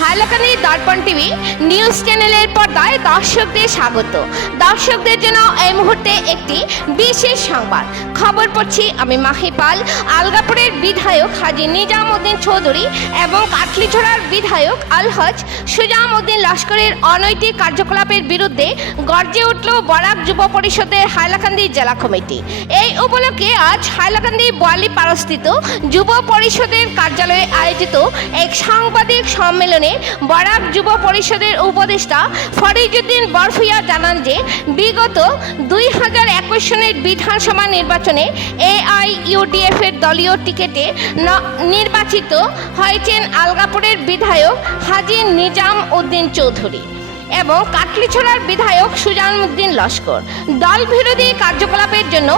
হাইলাকান্দি দর্পণ TV news চ্যানেলের পর্দায় দর্শকদের স্বাগত। দর্শকদের জন্য এই মুহূর্তে একটি বিশেষ সংবাদ খবর পড়ছি আমি মাহিপাল। আলগাপুরের বিধায়ক হাজী নিজাম উদ্দিন চৌধুরী এবং কাটলিছড়ার বিধায়ক আলহাজ সুজাম উদ্দিন লস্করের অনৈতিক কার্যকলাপের বিরুদ্ধে গর্জে উঠল বরাক যুব পরিষদের হাইলাকান্দি জেলা কমিটি। এই উপলক্ষে আজ হাইলাকান্দি বোয়ালিপাড়াস্থিত যুব পরিষদের কার্যালয়ে আয়োজিত এক সাংবাদিক সম্মেলনে বরাক যুব পরিষদের উপদেষ্টা ফরিজউদ্দিন বরফুয়া জানান যে বিগত 2021 সনের বিধানসভা নির্বাচনে AIUDF এর দলীয় টিকেটে নির্বাচিত হয়েছেন আলগাপুরের বিধায়ক হাজী নিজাম উদ্দিন চৌধুরী এবং কাটলিছড়ার বিধায়ক সুজাম উদ্দিন লস্কর। দল বিরোধী কার্যকলাপের জন্য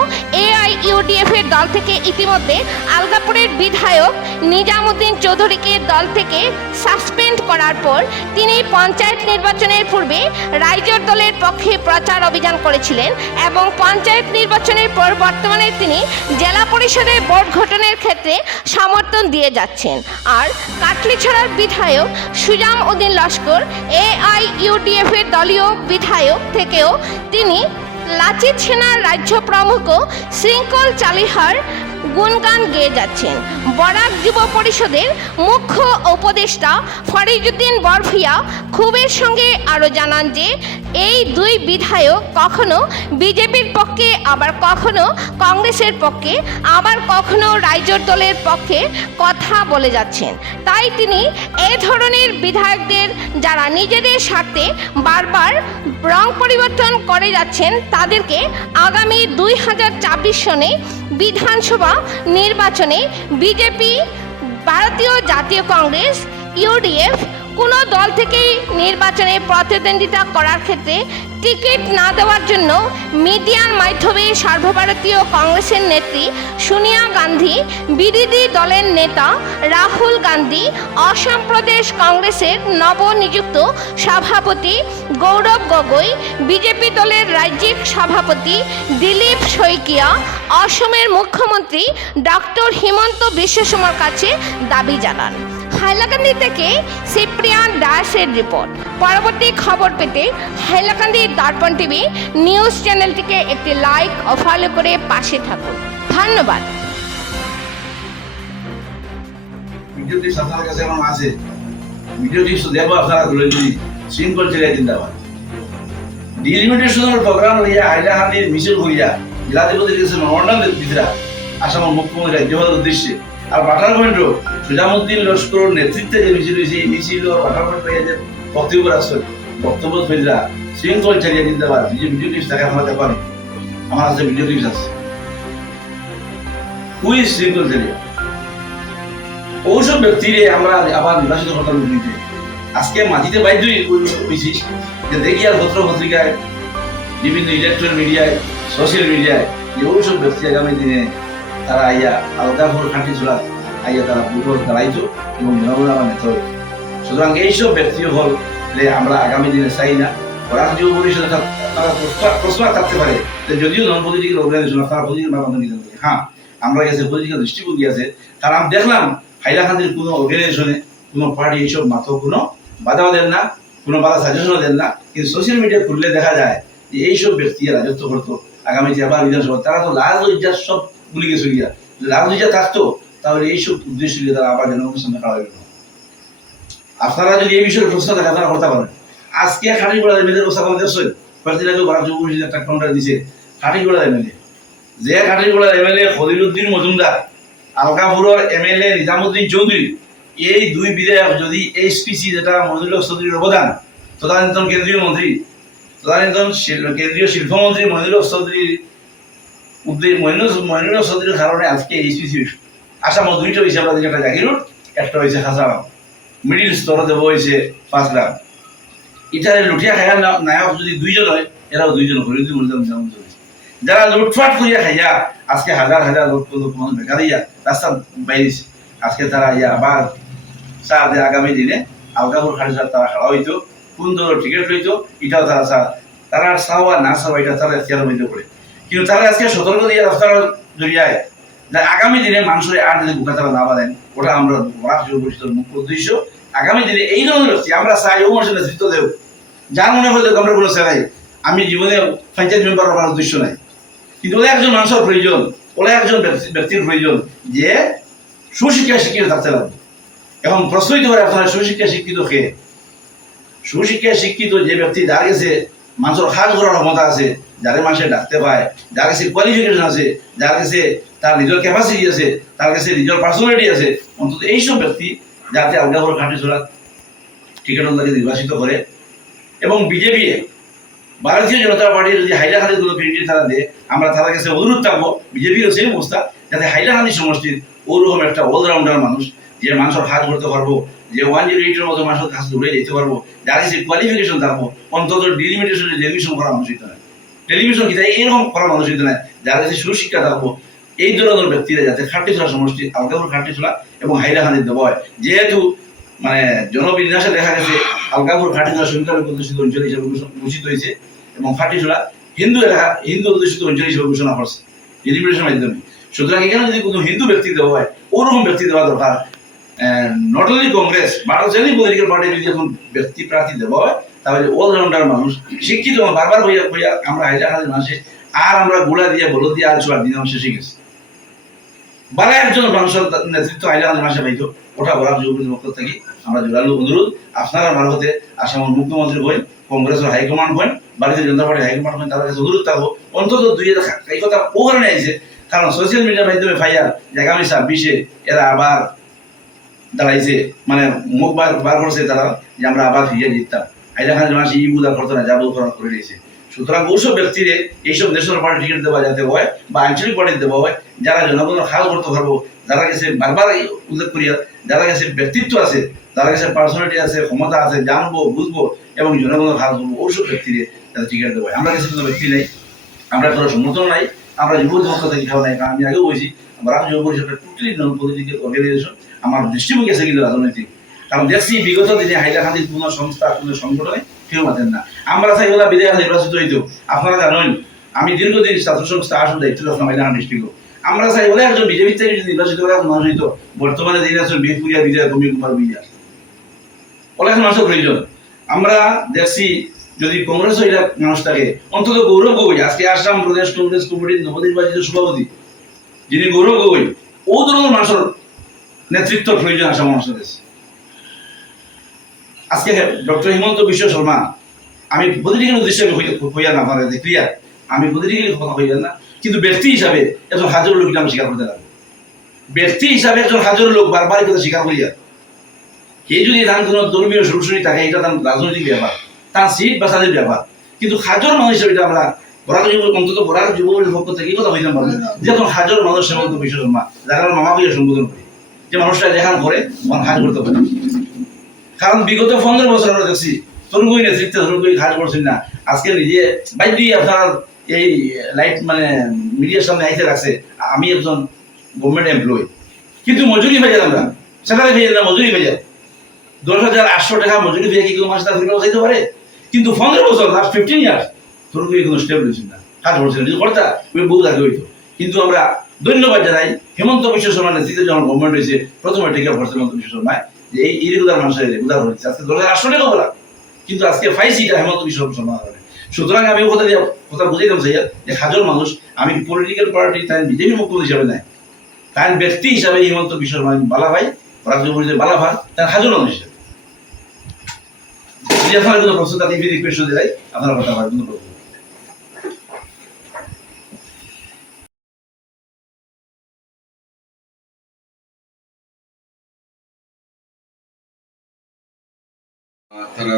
AIUDF এর দল থেকে ইতিমধ্যে আলগাপুরের বিধায়ক নিজাম উদ্দিন চৌধুরীকে দল থেকে সাসপেন্ড করার পর তিনি পঞ্চায়েত নির্বাচনের পূর্বে রাইজোর দলের পক্ষে প্রচার অভিযান করেছিলেন এবং পঞ্চায়েত নির্বাচনের পর বর্তমানে তিনি জেলা পরিষদের বোর্ড গঠনের ক্ষেত্রে সমর্থন দিয়ে যাচ্ছেন। আর কাটলিছড়ার বিধায়ক সুজাম উদ্দিন লস্কর AIUDF এর দলীয় বিধায়ক থেকেও তিনি লাচিত সেনার রাজ্য প্রমুখ শৃঙ্খল চালিহার গুণগান গেয়ে যাচ্ছেন। বরাক যুব পরিষদের মুখ্য উপদেষ্টা ফরিজউদ্দিন বরফুয়া ক্ষোভের সঙ্গে আরও জানান যে এই দুই বিধায়ক কখনো বিজেপির পক্ষে, আবার কখনো কংগ্রেসের পক্ষে, আবার কখনো রাইজোর দলের পক্ষে কথা বলে যাচ্ছেন। তাই তিনি এই ধরনের বিধায়কদের যারা নিজেদের স্বার্থে বারবার রং পরিবর্তন করে যাচ্ছেন তাদেরকে আগামী 2024 সনে বিধানসভা নির্বাচনে বিজেপি, ভারতীয় জাতীয় কংগ্রেস, UDF কোনো দল থেকেই নির্বাচনে প্রতিদ্বন্দ্বিতা করার ক্ষেত্রে টিকিট না দেওয়ার জন্য মিডিয়ার মাধ্যমে সর্বভারতীয় কংগ্রেসের নেত্রী সোনিয়া গান্ধী, বিরোধী দলের নেতা রাহুল গান্ধী, অসম প্রদেশ কংগ্রেসের নবনিযুক্ত সভাপতি গৌরব গগৈ, বিজেপি দলের রাজ্যিক সভাপতি দিলীপ শইকিয়া, অসমের মুখ্যমন্ত্রী ডক্টর হিমন্ত বিশ্ব শর্মার কাছে দাবি জানান। হাইলাকান্দি থেকে সিপ্রিয়ান দাসের রিপোর্ট। পরবর্তী খবর পেতে হাইলাকান্দি দর্পণ টিভি নিউজ চ্যানেলটিকে একটি লাইক ও ফলো করে পাশে থাকুন। ধন্যবাদ। ভিডিওটি আপনার কাছে এখন আছে, ভিডিওটি দেখবো আপনারা তুলে দিই। শৃঙ্খল ছেড়ে জিন্দাবাদ। ডিলিমিটেশনের প্রোগ্রাম হইয়া হাইলাকান্দির মিছিল হইয়া জেলাধিপতির কাছে মনোনয়ন দিতরা আসামের মুখ্যমন্ত্রী রাজ্যপালের উদ্দেশ্যে। আর বাটারপয়েন্ট সুজামউদ্দিন লস্করের নেতৃত্বে যে মিছিল হয়েছে, এই মিছিল বাটারপয়েন্ট যে বক্তব্য রাখছে, বক্তব্য ফেলরা শৃঙ্খল ছেড়ে জিন্দাবাদ। যে ভিডিও টিপস থাকে আপনারা দেখবেন, আমার কাছে ভিডিও টিপস আছে। হুই শৃঙ্খল ছেড়ে ওইসব ব্যক্তিরে আমরা আবার নির্বাচিত করতাম নিতে। আজকে মাটিতে বাধ্যই হয়েছি যে দেখি আর পত্র পত্রিকায়, বিভিন্ন ইলেকট্রনিক মিডিয়ায়, সোশ্যাল মিডিয়ায় যে ওইসব ব্যক্তি আগামী দিনে তারা আইয়া আলগাপুর খাঁটি চলা আইয়া তারা ভোট দাঁড়াইতো এবং জনগণের নেতা হইত। সুতরাং এইসব ব্যক্তি হল আমরা আগামী দিনে চাই না। বরাক যুব পরিষদে তারা প্রশ্ন থাকতে পারে যে যদিও নন পলিটিক্যাল অর্গানাইজেশন তারা পলিটিক্যাল মাধ্যমে নিতে পারে। হ্যাঁ, আমরা কাছে পলিটিক্যাল দৃষ্টিভঙ্গি আছে। তারা আমি দেখলাম হাইলাকান্দির কোনো অর্গানাইজেশনে কোনো পার্টি এইসব মাত্র কোনো বাধাও দেন না, কোনো বাধা সাজেশনও দেন না। কিন্তু সোশ্যাল মিডিয়া খুললে দেখা যায় যে এইসব ব্যক্তি রাজত্ব করতো আগামীতে আবার বিধানসভা, তারা তো লাল লজ্জার সব ভুলে গেছে গিয়া। লাল লজ্জা থাকতো তাহলে এইসব উদ্দেশ্য নিয়ে তারা আবার জনগণের সামনে খাওয়া হইল। আপনারা যদি এই বিষয়ে প্রশ্ন থাকে আপনারা করতে পারেন। আজকে খাটিগোড়া এমএলএর অবস্থা আমাদের দেখছেন, কয়েকদিন আগে বরাক যুব পরিষদের একটা কাউন্টার দিছে। খাটিগোড়া এমএলএ, যে খাটিগোড়ার এমএলএ খলিলউদ্দিন মজুমদার, আলগাপুরের এমএলএ নিজামউদ্দিন চৌধুরী, এই দুই বিধায়ক যদি HPC যেটা মনিরুল চৌধুরীর অবদান, তদানীন্তন কেন্দ্রীয় মন্ত্রী, তদানীন্তন কেন্দ্রীয় শিল্পমন্ত্রী মনিরুল চৌধুরীর মনিরুল চৌধুরীর কারণে আজকে HPC আসাম দুইটা হয়েছে। আপনাদের একটা জাগিরুট, একটা হয়েছে হাসারাম, মিডিল স্তরে দেবো হয়েছে 5 গ্রাম। এটারে লুটিয়া খাইয়া নায়ক যদি দুইজন হয়, এরাও দুইজন ফরিদুদ্দিন মজুমদার যারা লুটফাট করিয়া খাইয়া আজকে হাজার হাজার লোক মানুষ বেকার হইয়া রাস্তা বাইরেছে। আজকে তারা ইয়া আবার চার যে আগামী দিনে আলগাপুর খাড়ি তারা খাওয়া হইতো, কোন দলের টিকিট হইতো এটাও তারা তারা চাওয়া না চাওয়া এটা তারা এখতিয়ারের মধ্যে পড়ে। কিন্তু তারা আজকে সতর্ক দিয়ে রাস্তার জড়িয়ায় যে আগামী দিনে মানুষের আর যদি বুকা তারা না বাঁধেন, ওটা আমরা বরাক যুব পরিষদের মুখ্য উদ্দেশ্য। আগামী দিনে এই ধরনের ব্যক্তি আমরা চাই ও মানুষের নেতৃত্ব দেব, যার মনে হয় আমরা কোনো চাই আমি জীবনে পঞ্চায়েত মেম্বার হওয়ার উদ্দেশ্য নাই, কিন্তু ওরা একজন মানুষের প্রয়োজন, ওরা একজন ব্যক্তির প্রয়োজন যে সুশিক্ষা শিক্ষিত থাকতে লাগবে। এখন প্রশ্নই তো করে আপনারা সুশিক্ষা শিক্ষিত কে? সুশিক্ষা শিক্ষিত যে ব্যক্তি যার কাছে মানুষের কাজ করার ক্ষমতা আছে, যারে মানুষের ডাকতে পায়, যার কাছে কোয়ালিফিকেশন আছে, যার কাছে তার নিজের ক্যাপাসিটি আছে, তার কাছে নিজের পার্সোনালিটি আছে, অন্তত এইসব ব্যক্তি যাতে আলগাপুর খাটি চলা টিকিট তাকে নির্বাচিত করে। এবং বিজেপি ভারতীয় জনতা পার্টির যদি হাইলাকান্দি কোনো ক্যান্ডিডেট তারা দেয়, আমরা তাদের কাছে অনুরোধ থাকবো, বিজেপিরও সেম অবস্থা, যাতে হাইলাকান্দি সমষ্টির ওরকম একটা অলরাউন্ডার মানুষ যে মানুষের কাজ করতে পারবো, যে 108-এর মতো মানুষের কাজ দৌড়ে যেতে পারবো, যার কাছে কোয়ালিফিকেশন থাকবো, অন্তত ডিলিমিটেশনে টেলিভিশন করা মানুষ হইতে না, টেলিভিশন কি এরকম করা মানুষ হইতে না, যার কাছে সুশিক্ষা থাকবো, এই ধরনের ব্যক্তিরা যাতে খাটিছড়া সমষ্টি আলগাপুর খাটিছড়া এবং হাইলাকান্দি দেওয়া হয়। যেহেতু মানে জনবিন্যাসে দেখা গেছে আলগাপুর খাটিছড়া সংখ্যালঘু অধ্যুষিত অঞ্চল হিসেবে ঘোষিত হয়েছে এবং খাটিছড়া হিন্দু এলাকা হিন্দু অধ্যুষিত অঞ্চল হিসেবে ঘোষণা করছে ডেলিমিটেশনের মাধ্যমে। সুতরাং এখানে যদি কোনো হিন্দু ব্যক্তি দেওয়া হয়, ওরকম ব্যক্তি দেওয়া দরকার। Not only Congress, Bharat political party যদি এখন ব্যক্তি প্রার্থী দেওয়া হয়, তাহলে অলরাউন্ডার মানুষ শিক্ষিত বারবার হইয়া হইয়া আমরা হাইলাকান্দি মানুষে আর আমরা গোলা দিয়ে বলো দিয়ে আর ছোয়ার দিন শেষে গেছে। বারা একজন মানুষের নেতৃত্ব হাইলাকান্দি মাসে পাইতো, ওটা বলার যুবলীগের পক্ষ থেকে আমরা জোরালো অনুরোধ, আপনারা মারফতে আসামের মুখ্যমন্ত্রী হন, কংগ্রেসের হাইকমান্ড হন, ভারতীয় জনতা পার্টির হাইকমান্ড হন, তাদের কাছে অনুরোধ থাকবো অন্তত দুই এই কথা ও কারণে আইছে, কারণ সোশ্যাল মিডিয়ার মাধ্যমে ফাইয়ার যে আগামী 26-এ এরা আবার দাঁড়াইছে, মানে মুখ বার করছে তারা যে আমরা আবার ফিরিয়ে জিততাম। হাইলাকান্দি মাসে ই বুঝা করতো না, যাবো করা করে দিয়েছে। সুতরাং ওইসব ব্যক্তিরে এইসব ন্যাশনাল পার্টি টিকিট দেওয়া যাতে হয় বা আঞ্চলিক পার্টি দেওয়া হয়, যারা জনগণের খাল করতে পারবো, যারা কাছে বারবার উল্লেখ করিয়া যারা কাছে ব্যক্তিত্ব আছে, যারা কাছে পার্সোনালিটি আছে, ক্ষমতা আছে, জানবো বুঝবো এবং জনগণের খাল করবো, ওইসব ব্যক্তিরে যাতে টিকিট দেওয়া হয়। আমরা কাছে কোনো ব্যক্তি নেই, আমরা কোনো সমর্থন নাই, আমরা যুব পক্ষ থেকে খাওয়া নাই, কারণ আমি আগেও বলছি আমরা যুব পরিষদের টোটালি নন পলিটিক্যাল অর্গানাইজেশন। আমার দৃষ্টিভঙ্গি আছে কিন্তু রাজনৈতিক, কারণ দেখছি বিগত দিনে হাইলাকান্দির কোনো সংস্থা কোনো সংগঠনে কেউ মাতেন না। আমরা চাই ওরা বিধায়ক নির্বাচিত হইতো, আপনারা জানেন আমি দীর্ঘদিন ছাত্র সংস্থা আসন দায়িত্ব রাখলাম হাইলাকান্দি ডিস্ট্রিক্ট। আমরা চাই ওরা একজন বিজেপি থেকে যদি নির্বাচিত করে মানুষ হইতো, বর্তমানে যিনি আছেন বিপুরিয়া বিধায়ক অমিত কুমার বিয়া, ওরা এখন মানুষের প্রয়োজন। আমরা দেখছি যদি কংগ্রেস এটা মানুষটাকে অন্তত গৌরব গগৈ, আজকে আসাম প্রদেশ কংগ্রেস কমিটির নবনির্বাচিত সভাপতি যিনি গৌরব গগৈ, ও ধরনের মানুষের নেতৃত্ব প্রয়োজন আসাম মানুষের কাছে। আজকে ডক্টর হিমন্ত বিশ্ব শর্মা, আমি পলিটিক্যাল উদ্দেশ্যে হইয়া না আপনারা ক্লিয়ার, আমি পলিটিক্যালি কথা হইয়া না, কিন্তু ব্যক্তি হিসাবে একজন হাজার লোক আমি স্বীকার করতে লাগবে। ব্যক্তি হিসাবে একজন হাজার লোক বারবার কথা স্বীকার করিয়া কে যদি তার কোনো ধর্মীয় সরাসরি থাকে, এটা তার রাজনৈতিক ব্যাপার, তার সিট বা তাদের ব্যাপার, কিন্তু হাজার মানুষ হিসেবে এটা আমরা বরাক যুব অন্তত বরাক যুবলীগের পক্ষ থেকে কথা হইতাম পারবো যে এখন হাজার মানুষ হেমন্ত বিশ্ব শর্মা, যারা আমরা মামা ভাইয়া সম্বোধন করি, যে মানুষটা লেখার করে কাজ করতে পারে। কারণ বিগত 15 বছর আমরা দেখছি তরুণ নেতৃত্বে তরুণ কাজ করছেন না, আজকে নিজে বাইক দিয়ে আপনার এই লাইট মানে মিডিয়ার সামনে আইতে রাখছে আমি একজন গভর্নমেন্ট এমপ্লয়ি, কিন্তু মজুরি হয়ে যায়, আমরা স্যালারি হয়ে যায় না, মজুরি হয়ে যায় 10,800 টাকা মজুরি হয়ে কি কোনো মাসে তার ফিরে যাইতে পারে? কিন্তু 15 বছর লাস্ট 15 ইয়ার্স তরুণ কোনো স্টেপ নিয়েছেন না, কাজ করছেন না, যদি করতা ওই বহু আগে হইতো। কিন্তু আমরা ধন্যবাদ জানাই হেমন্ত বিশ্ব শর্মার নেতৃত্বে যখন গভর্নমেন্ট হয়েছে, প্রথমে টেক আপ করছে হেমন্ত বিশ্ব শর্মায় যে এই ইরেগুলার মানুষের রেগুলার হয়েছে, আজকে 10,800 টাকা বলা, কিন্তু আজকে পাইছি এটা হেমন্ত বিশ্ব শর্মার কারণে। সুতরাং আমি কথা বুঝাইতাম চাইয়া যে হাজার মানুষ, আমি পলিটিক্যাল পার্টি তাই বিজেপি মুখ্যমন্ত্রী হিসাবে নাই, তাই ব্যক্তি হিসাবে হেমন্ত বিশ্ব শর্মা বালা ভাই, রাজ্য পরিষদের বালা ভাই, তার হাজার মানুষ হিসাবে। যদি আপনারা কোনো প্রশ্ন তাদের রিকোয়েস্ট দেয় আপনারা কথা হয় কোনো প্রশ্ন। তারা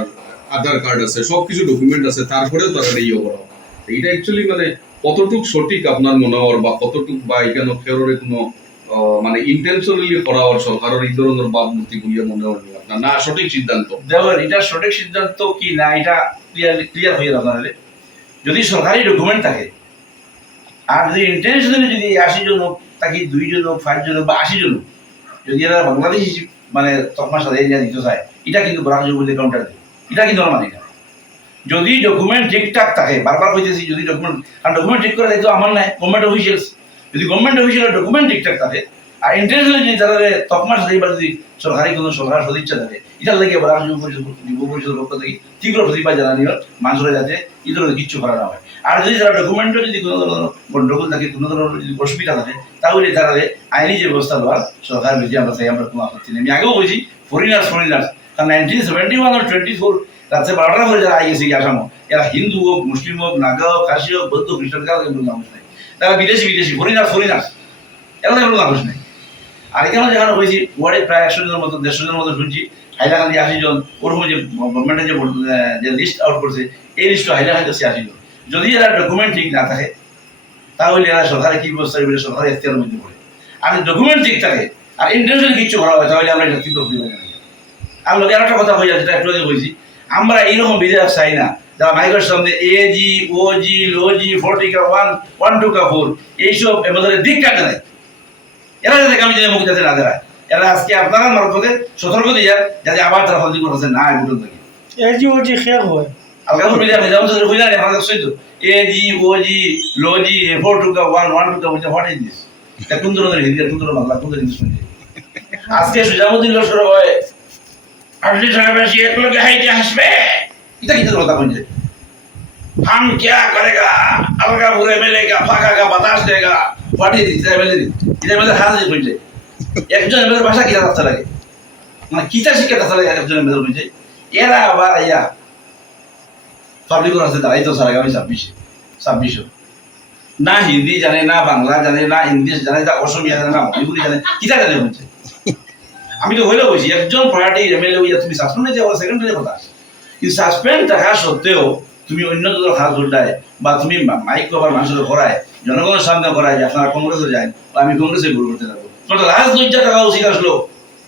আধার কার্ড আছে, সবকিছু ডকুমেন্ট আছে, তারপরেও তারা এই করা, এটা অ্যাকচুয়ালি মানে কতটুক সঠিক আপনার মনে হওয়ার বা কতটুক বা এখানে ফেরোরে কোনো মানে ইন্টেনশনালি করা হওয়ার সরকারের এই ধরনের ভাবমূর্তি গুলিয়ে মনে হয়নি আপনার না সঠিক সিদ্ধান্ত? দেখুন এটা সঠিক সিদ্ধান্ত কি না এটা ক্লিয়ার হয়ে যাবে। যদি সরকারি ডকুমেন্ট থাকে আর যদি ইন্টেনশনালি যদি 80 জন হোক তাকে 2 জন হোক 5 জন হোক বা 80 জন হোক, যদি এরা বাংলাদেশি মানে তকমা সাথে দিতে চায়, এটা কিন্তু বরাক যুবলীগ কাউন্টার দেয়, এটা কিন্তু আমরা মানি না। যদি ডকুমেন্ট ঠিকঠাক থাকে, বারবার কইতেছি যদি ডকুমেন্ট, কারণ ডকুমেন্ট ঠিক করে দায়িত্ব আমার নাই, গভর্নমেন্ট অফিসিয়ালস, যদি গভর্নমেন্ট অফিসিয়াল ডকুমেন্ট ঠিকঠাক থাকে আর ইন্টারন্যাশনাল যদি তারা তকমার সাথে এবার যদি সরকারি কোনো সরকার সদিচ্ছা থাকে এটার লাগে বলা যুব পরিষদের পক্ষ থেকে তীব্র প্রতিবাদ জানানিও মানুষরা যাতে এই ধরনের কিচ্ছু করা না হয়। আর যদি তারা ডকুমেন্টও যদি কোনো ধরনের গন্ডগোল থাকে, কোনো ধরনের যদি অসুবিধা থাকে, তাহলে তারা আইনি যে ব্যবস্থা দেওয়ার সরকার বেশি আমরা চাই, আমরা কোনো আপত্তি নেই। আমি আগেও বলছি ফরেনার্স কারণ 1971 আর 24 রাত্রে 12টার পরে যারা আইএসি আসামো, এরা হিন্দু হোক, মুসলিম হোক, নাগা হোক, খাসি হোক, বৌদ্ধ, খ্রিস্টান, কারো কোনো মানুষ নেই। তারা বিদেশি ফরেনার্স এরা কোনো মানুষ নেই। আর এখানে যেখানে হয়েছি ওয়ার্ডে প্রায় 100 জনের মতো, 150 জনের মতো শুনছি। হাইলাকান্দি 80 জন, ওরকম যে গভর্নমেন্টের যে লিস্ট আউট করছে, এই লিস্টে হাইলাকান্দি 80 জন। যদি এরা ডকুমেন্ট ঠিক না থাকে তাহলে এরা সরকারের কি ব্যবস্থা নেবে, সরকারের এখতিয়ারের মধ্যে পড়ে। আর ডকুমেন্ট ঠিক থাকে আর ইন্টারন্যাশনাল কিছু করা হয় তাহলে আমরা এটা তীব্র প্রতিবাদ জানাই। আর লোকে আরেকটা কথা হয়ে যাচ্ছে, যেটা একটু আগে বলছি, আমরা এইরকম বিধায়ক চাই না যারা মাইকের সামনে এজি, ওজি, লোজি, 40 1, 1 2 4 এইসব আমাদের দিক কাটে নাই। এরা যাতে আমি মুখ যাতে না দেয়, এরা আজকে আপনারা মারফতে সতর্ক দিয়ে যাতে আবার তারা ফলদি করতেছে না এগুলো থেকে এজি ওজি খেয়াল হয় আলগা মিডিয়া নিজাম চৌধুরী কইলা নি আমাদের সইতো এজি, ওজি, লোজি, 4 2 1 1 2 হোয়াট ইজ দিস? এটা কোন ধরনের হিন্দি, কোন ধরনের বাংলা, কোন ধরনের শুনছি? আজকে সুজামুদ্দিন লস্কর হয় আজকে সাহেব এসে এক লোকে হাইটে হাসবে, এটা কি কথা বলছে? हम क्या करेगा, अलगा बुरे मिलेगा, फाका का बतास देगा, व्हाट इज दिस? এটা আমাদের হাত দিয়ে বলছে একজন আমাদের ভাষা কি রাখতে লাগে, মানে কিটা শিখে রাখতে লাগে একজন আমাদের বলছে। এরা আবার আইয়া পাবলিক রাস্তায় দাঁড়াই তো সারা আগামী 26 না হিন্দি জানে, না বাংলা জানে, না ইংলিশ জানে, না অসমিয়া জানে, না মণিপুরি জানে, কিটা জানে বলছে। আমি তো হইলেও বলছি একজন পার্টি এমএলএ হইয়া তুমি সাসপেন্ড হয়ে যাবো, সেকেন্ডারি কথা। কিন্তু সাসপেন্ড থাকা সত্ত্বেও তুমি অন্য দলের হাত ধরটায় বা তুমি মাইক কভার মানুষের করায়, জনগণের সামনে করায় যে আপনারা কংগ্রেসে যান বা আমি কংগ্রেসে ভুল করতে যাবো, তোমার তো রাজনৈতিক থাকা উচিত আসলো।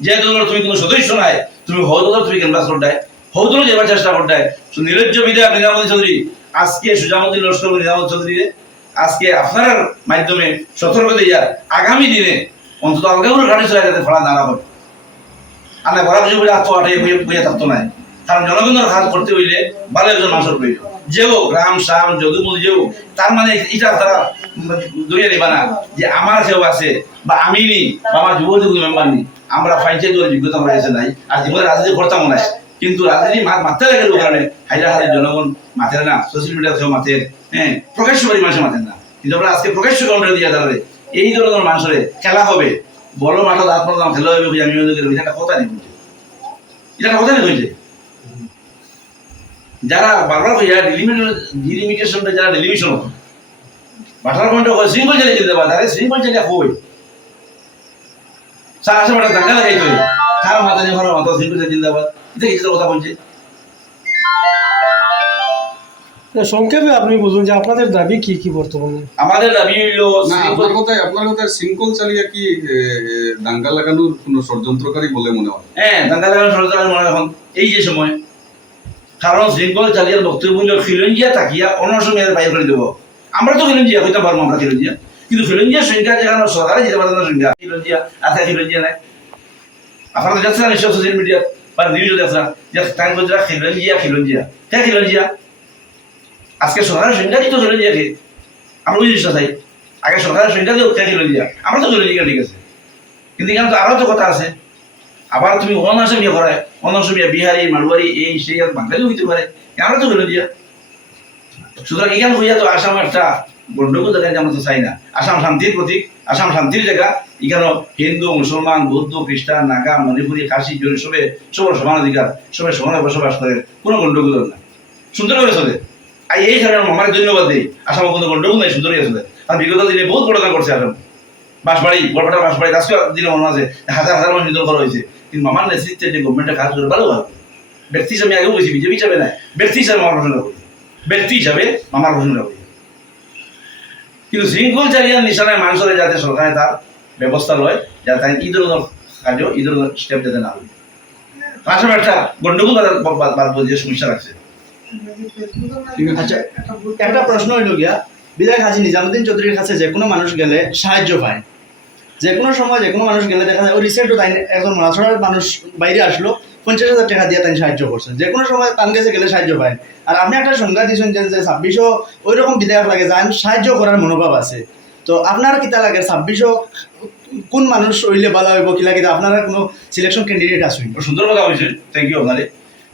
যে দলের তুমি কোনো সদস্য নাই, তুমি হৌদলের তুমি ক্যানভাস করটায়, হৌদল যাবার চেষ্টা করটায়। নিরজ্জ বিধায়ক নিজামুদ্দিন চৌধুরী, আজকে সুজামুদ্দিন লস্কর নিজামুদ্দিন চৌধুরী আজকে আপনার মাধ্যমে সতর্ক দিয়া আগামী দিনে অন্তত আলগাগুলো গাড়ি চলে যাতে ফলা না হবে। আমরা বড় কিছু বলে আত্মহাটে বইয়ে থাকতো নাই, কারণ জনগণের কাজ করতে হইলে ভালো একজন মানুষের প্রয়োজন। যেও গ্রাম সাম যদুমুল যেও, তার মানে এটা তারা দরিয়া নিবা না যে আমার কেউ আছে বা আমি নি বা আমার যুবদল মেম্বার নি, আমরা পঞ্চায়েত দলের যোগ্যতা আমরা এসে নাই, আর জীবনে রাজনীতি করতাম নাই। কিন্তু রাজনীতি মারতে লাগে কারণে হাজার জনগণ মাথের না, সোশ্যাল মিডিয়া কেউ মাথের, হ্যাঁ প্রকাশ্য বাড়ি মানুষের মাথের না। কিন্তু আমরা আজকে প্রকাশ্য কাউন্টার দিয়ে দাঁড়ালে এই ধরনের মানুষের খেলা হবে, বড় মাঠে দাঁত পড়লাম খেলা হবে, আমি এটা কথা নেই, এটা কথা নেই হয়েছে। যারা বারবার হইয়া ডিলিমিটেশনটা যারা ডিলিমিশন হতো বাটার পয়েন্ট হয় শৃঙ্খল চালিয়ে যেতে পারে, তাহলে শৃঙ্খল চালিয়ে হই সারা আশেপাশে দাঙ্গা লাগাইতে হয়, কারো মাথা নিয়ে ঘরের মাথা শৃঙ্খল চালিয়ে যেতে পারে, এটা কিছু কথা বলছে। সংক্ষেপে আপনি বলুন যে আপনাদের দাবি কি কি বর্তমানে? আমাদের দাবি হইলো না, আপনার কথায় শৃঙ্খল চালিয়ে কি দাঙ্গা লাগানোর কোনো ষড়যন্ত্রকারী বলে মনে হয়? হ্যাঁ দাঙ্গা লাগানোর ষড়যন্ত্র মনে এখন এই যে সময়, কারণ শৃঙ্খল চালিয়ে বক্তব্য খিলঞ্জিয়া তাকিয়া অন্য সময় বাইর করে দেবো। আমরা তো খিলঞ্জিয়া হইতে পারবো, আমরা খিলঞ্জিয়া, কিন্তু খিলঞ্জিয়ার সংখ্যা যেখানে সরকারে যেতে পারে না সংখ্যা খিলঞ্জিয়া আছে, খিলঞ্জিয়া নাই। আপনারা তো দেখছেন নিশ্চয় সোশ্যাল মিডিয়া বা নিউজও দেখছেন যে তাই বলছে খিলঞ্জিয়া হ্যাঁ খিলঞ্জিয়া। আজকে সরকারের সংখ্যা দিত খিলঞ্জিয়াকে, আমরা ওই জিনিসটা চাই। আগে সরকারের সংখ্যা দিও খিলঞ্জিয়া, আমরা তো খিলঞ্জিয়া ঠিক আছে, কিন্তু এখানে তো আরো তো কথা আছে। আবার তুমি অনাসমিয়া করায়, অনাসমিয়া বিহারি মারোয়ারি এই সেই বাঙালি হইতে পারে, আমরা তো খিলঞ্জিয়া। সুতরাং এখানে হইয়া তো আসাম একটা গন্ডগোল জায়গায় আমরা তো চাই না। আসাম শান্তির প্রতীক, আসাম শান্তির জায়গা। এখানে হিন্দু, মুসলমান, বৌদ্ধ, খ্রিস্টান, নাগা, মণিপুরি, খাসি, জরি সবার সমান অধিকার, সবাই সমানে বসবাস করে, কোনো গন্ডগোল নাই, সুন্দর করে চলে। আর এই কারণে আমার ধন্যবাদ দিই, আসামে কোনো গন্ডগোল নাই, সুন্দর চলে। আর বিগত দিনে বহুত ঘটনা করছে আসাম, বাঁশবাড়ি বড়পাটা বাঁশবাড়ি আজকে দিনে মনে আছে হাজার হাজার মানুষ নিধন করা হয়েছে, কিন্তু আমার নেতৃত্বে যে গভর্নমেন্টের কাজ করে ভালোভাবে ব্যক্তি হিসাবে আগেও বলছি, বিজেপি হিসাবে না, ব্যক্তি হিসাবে আমার প্রশ্নটা করি, ব্যক্তি হিসাবে আমার প্রশ্নটা করি। কিন্তু শৃঙ্খল চালিয়ে নিশানায় মানুষের যাতে সরকারে তার ব্যবস্থা লয়, যাতে এই ধরনের কাজ এই ধরনের স্টেপ যাতে না হয়। আসলে একটা গন্ডগোল বাদ যে সমস্যা রাখছে। আচ্ছা, একটা প্রশ্ন হইল গিয়া, বিধায়ক হাজী নিজামুদ্দিন চৌধুরীর কাছে যে কোনো মানুষ গেলে সাহায্য পায়, যে কোনো সময় যে কোনো মানুষ গেলে দেখা যায় ওই রিসেন্টও তাই একজন মাছড়ার মানুষ বাইরে আসলো, 50,000 টাকা দিয়ে তাই সাহায্য করছেন, যে কোনো সময় তার কাছে গেলে সাহায্য পায়। আর আপনি একটা সংজ্ঞা দিয়েছেন যে 26ও ওই রকম বিধায়ক লাগে যান সাহায্য করার মনোভাব আছে। তো আপনার কিতা লাগে 26ও কোন মানুষ হইলে ভালো হইব কিলা কিতা আপনারা কোনো সিলেকশন ক্যান্ডিডেট আসুন? সুন্দর কথা বলছেন, থ্যাংক ইউ আপনারে।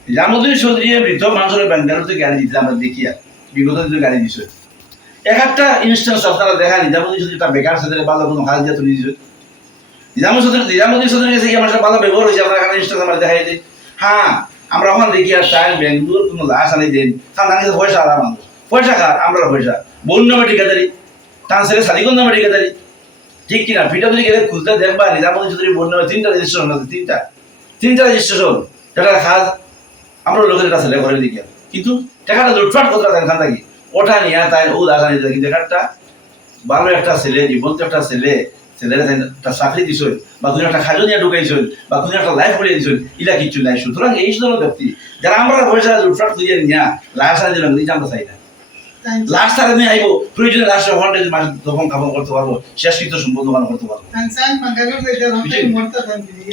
নিজামুদ্দিন চৌধুরী মৃত মানুষের ব্যাঙ্গালোরতে গাড়ি দিতে আমরা দেখি আর বিগত দিনে গাড়ি দিছে। এক একটা ইনস্টেন্স আপনারা দেখা নিজামুদ্দিন চৌধুরী তার বেকার সাথে ভালো কোনো কাজ দিয়ে তুলে দিয়েছে। নিজামুদ্দিন চৌধুরী কাছে আমার সাথে ভালো ব্যবহার হয়েছে, আপনার এখানে ইনস্টেন্স আমরা দেখাই দিই। হ্যাঁ, আমরা ওখানে দেখি আর তাই বেঙ্গলোর কোনো লাশ আনি দেন, তার নাকি পয়সা আলাম মানুষ পয়সা খার, আমরা পয়সা বোন নামে ঠিকাদারি, তার ছেলে সালিগঞ্জ নামে ঠিকাদারি, ঠিক কিনা? পিঠাপুলি গেলে খুঁজতে দেখবা নিজামুদ্দিন চৌধুরী বোন নামে 3টা রেজিস্ট্রেশন আছে, 3টা রেজিস্ট্রেশন, টাকার খাজ আমরা লোকের একটা ছেলে ঘরে দিকে, কিন্তু টাকাটা লুটফাট করতে দেন খান থাকি ওটা নিয়ে তাই ও দাস আনি দেখি টাকাটা ভালো একটা ছেলে, জীবন্ত একটা ছেলে, ছেলের একটা চাকরি দিছ বা কোনো একটা খাজো নিয়ে ঢুকাইছ বা কোনো একটা লাইফ করে দিছ, ইলা কিছু নাই। সুতরাং এই ধরনের ব্যক্তি যারা আমরা পয়সা লুটফাট দিয়ে নিয়ে লাশ আনি দিলাম, এটা আমরা চাই না। লাশ তারা নিয়ে আইব, প্রয়োজনে লাশ ওখানে মাস দফন খাপন করতে পারবো, শেষকৃত্য সম্পন্ন করতে পারবো।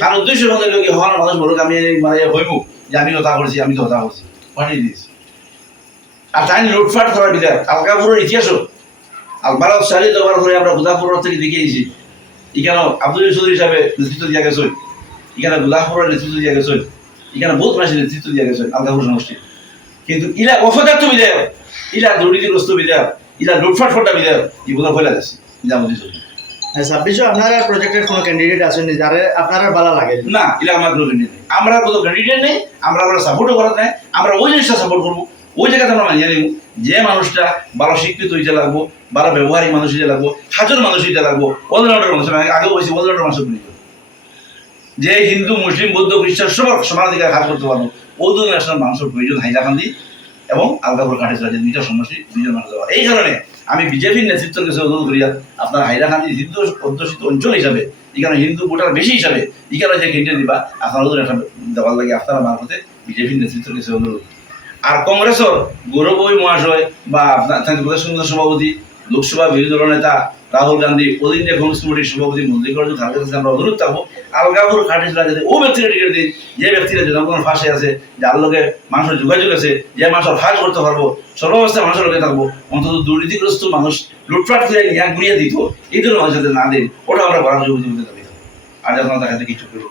তার উদ্দেশ্য হলে হওয়ার মানুষ বলুক আমি মানে হইব যে আমি কথা করছি, আমি তো কথা করছি, পাঠিয়ে দিয়েছি। আর তাই লুটফাট করার বিধায় আলগাপুরের ইতিহাসও ভারত স্বাধীন হওয়ার পরে আমরা গুদাপুর থেকে দেখিয়েছি, এখানে আব্দুল চৌধুরী হিসাবে নেতৃত্ব দিয়া গেছেন, এখানে গুদাপুরের নেতৃত্ব দিয়া গেছেন, এখানে বহুত মানুষের নেতৃত্ব দিয়া গেছেন আলগাপুর সমষ্টি। কিন্তু ইলা অপদার্থ বিধায়ক, ইলা দুর্নীতিগ্রস্ত বিধায়ক, ইলা লুটফাট ফটা বিধায়ক, এগুলো ফেলা যাচ্ছে নিজামুদ্দিন চৌধুরী। 26ও আপনারা প্রজেক্টের কোনো ক্যান্ডিডেট আছেন যারা আপনারা ভালো লাগে? না, এটা আমার কোনো ক্যান্ডিডেট নেই, আমরা কোনো ক্যান্ডিডেট নেই, আমরা সাপোর্টও করা নাই। আমরা ওই জিনিসটা সাপোর্ট করবো, ওই জায়গাতে আমরা মানিয়ে নিব যে মানুষটা ভালো শিক্ষিত হইতে লাগবো, ভালো ব্যবহারিক মানুষ হইতে লাগবো, হাজার মানুষ হইতে লাগবো, অলরাউন্ডার মানুষ। আমি আগেও বলছি অলরাউন্ডার মানুষ যে হিন্দু মুসলিম বৌদ্ধ খ্রিস্টান সবার সমানাধিকার কাজ করতে পারবো, ও দুজন আসলে মানুষের প্রয়োজন হাইলাকান্দি এবং আলগাপুর কাঠেছড়া, যে 2টা সমষ্টি 2জন মানুষ দেওয়া। এই কারণে আমি বিজেপির নেতৃত্বের কাছে অনুরোধ করি আপনার হাইলাকান্দি হিন্দু অধ্যুষিত অঞ্চল হিসাবে, এখানে হিন্দু ভোটার বেশি হিসাবে এখানে যে ক্যান্ডিডেট দিবা আপনারা ওদের একটা দেওয়ার লাগে আপনারা মারফতে বিজেপির নেতৃত্বের কাছে অনুরোধ। আর কংগ্রেসের গৌরবই মহাশয় বা আপনার প্রদেশ কংগ্রেস সভাপতি, লোকসভা বিরোধী দল নেতা রাহুল গান্ধী, অল ইন্ডিয়া কংগ্রেস কমিটির সভাপতি মল্লিকার্জুন খাড়গের কাছে আমরা অনুরোধ থাকবো আলগাপুর কাঠেছড়া যাতে ও ব্যক্তিরা টিকিট দিন, যে ব্যক্তিরা জনগণের ফাঁসে আছে, যার লোকে মানুষের যোগাযোগ আছে, যে মানুষের ফাঁস করতে পারবো, সর্বাবস্থায় মানুষের লোকে থাকবো, অন্তত দুর্নীতিগ্রস্ত মানুষ লুটপাট করে নিয়ে ঘুরিয়ে দিত, এই ধরনের মানুষ যাতে না দিন, ওটা আমরা করার যোগ্য দাবি থাকবো। আর যখন তার কাছে কিছু করবো।